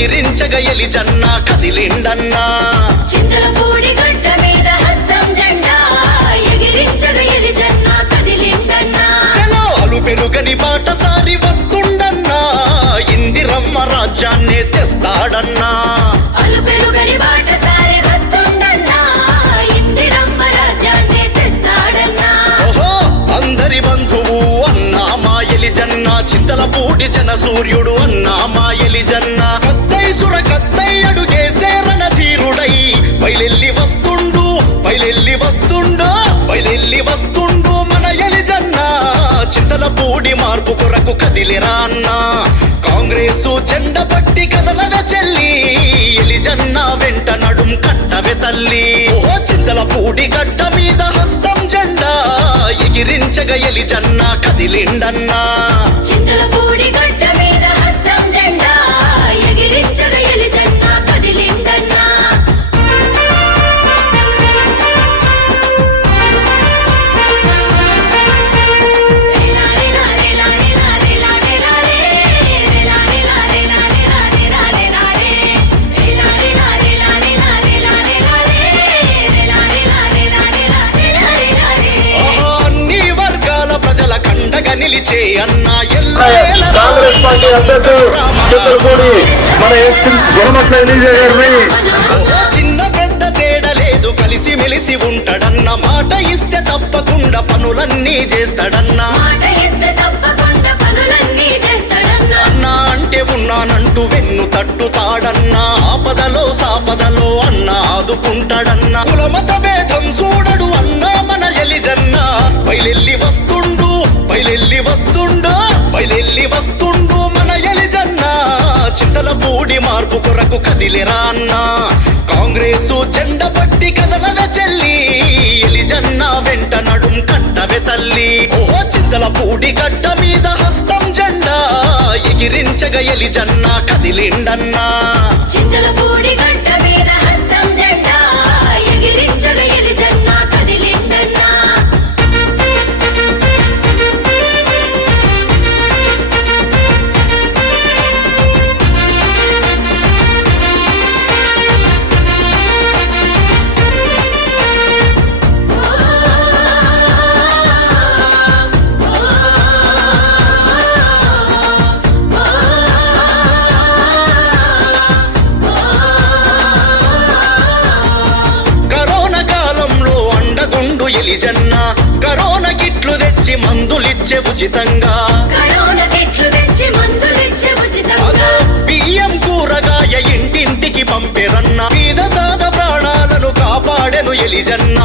ఎలిజన్న కదిలిండన్నా. చింతలపూడి గడ్డ మీద హస్తం జెండా ఎగిరించగ ఎలిజన్న కదిలిందన్నా చలో అలు పెరుగని బాటసారి వస్తుండన్నా ఇందిరమ్మ రాజ్యాన్నే తెస్తాడన్నా. అలు పెరుగని బాటసారి ఎలిజన్న చింతలపూడి జన సూర్యుడు అన్నా మా ఎలిజన్న కత్తై సుర కత్తై అడుగేసే రణధీరుడై బయలెల్లి వస్తుండు బయలెల్లి వస్తుండు బయలెల్లి వస్తుండు మన ఎలిజన్న చింతలపూడి మార్పు కొరకు కదిలిరా అన్నా. కాంగ్రెసు జెండ పట్టి కదలవే చెల్లి. ఎలిజన్న వెంట నడుం కట్టవే తల్లి. ఓ చింతలపూడి గడ్డ మీద ఎగిరించగ ఎలిజన్న కదిలిండన్నా. చింతల పూడి గడ్డమే అన్న కాంగ్రెస్ పార్టీ చిత్తూరుపూడి మన చిన్న పెద్ద తేడా లేదు కలిసి మెలిసి ఉంటాడన్న మాట ఇస్తే తప్పకుండా పనులన్నీ చేస్తాడన్న. అన్నా అంటే ఉన్నానంటూ వెన్ను తట్టుతాడన్నా. ఆపదలో సాపదలో అన్న ఆదుకుంటాడన్న. కులమత భేదం చూడడు అన్నా మన ఎలిజన్న. బయలెల్లి వస్తుండు బయలెల్లి వస్తుండో బయలెల్లి వస్తుండు మన ఎలిజన్న. చింతల పూడి మార్పు కొరకు కదిలిరా అన్నా. కాంగ్రెసు జెండ పట్టి కదలవే చెల్లి. ఎలిజన్న వెంట నడుం కట్టవే తల్లి. ఓహో చింతల పూడి గడ్డ మీద హస్తం జెండా. ఎగిరించగ ఎలిజన్న కదిలిండన్నా. ఎలిజన్న కరోనా కిట్లు తెచ్చి మందులిచ్చే ఉచితంగా. బియ్యం కూరగాయ ఇంటింటికి పంపెరన్న. పేద సాద ప్రాణాలను కాపాడెను ఎలిజన్న.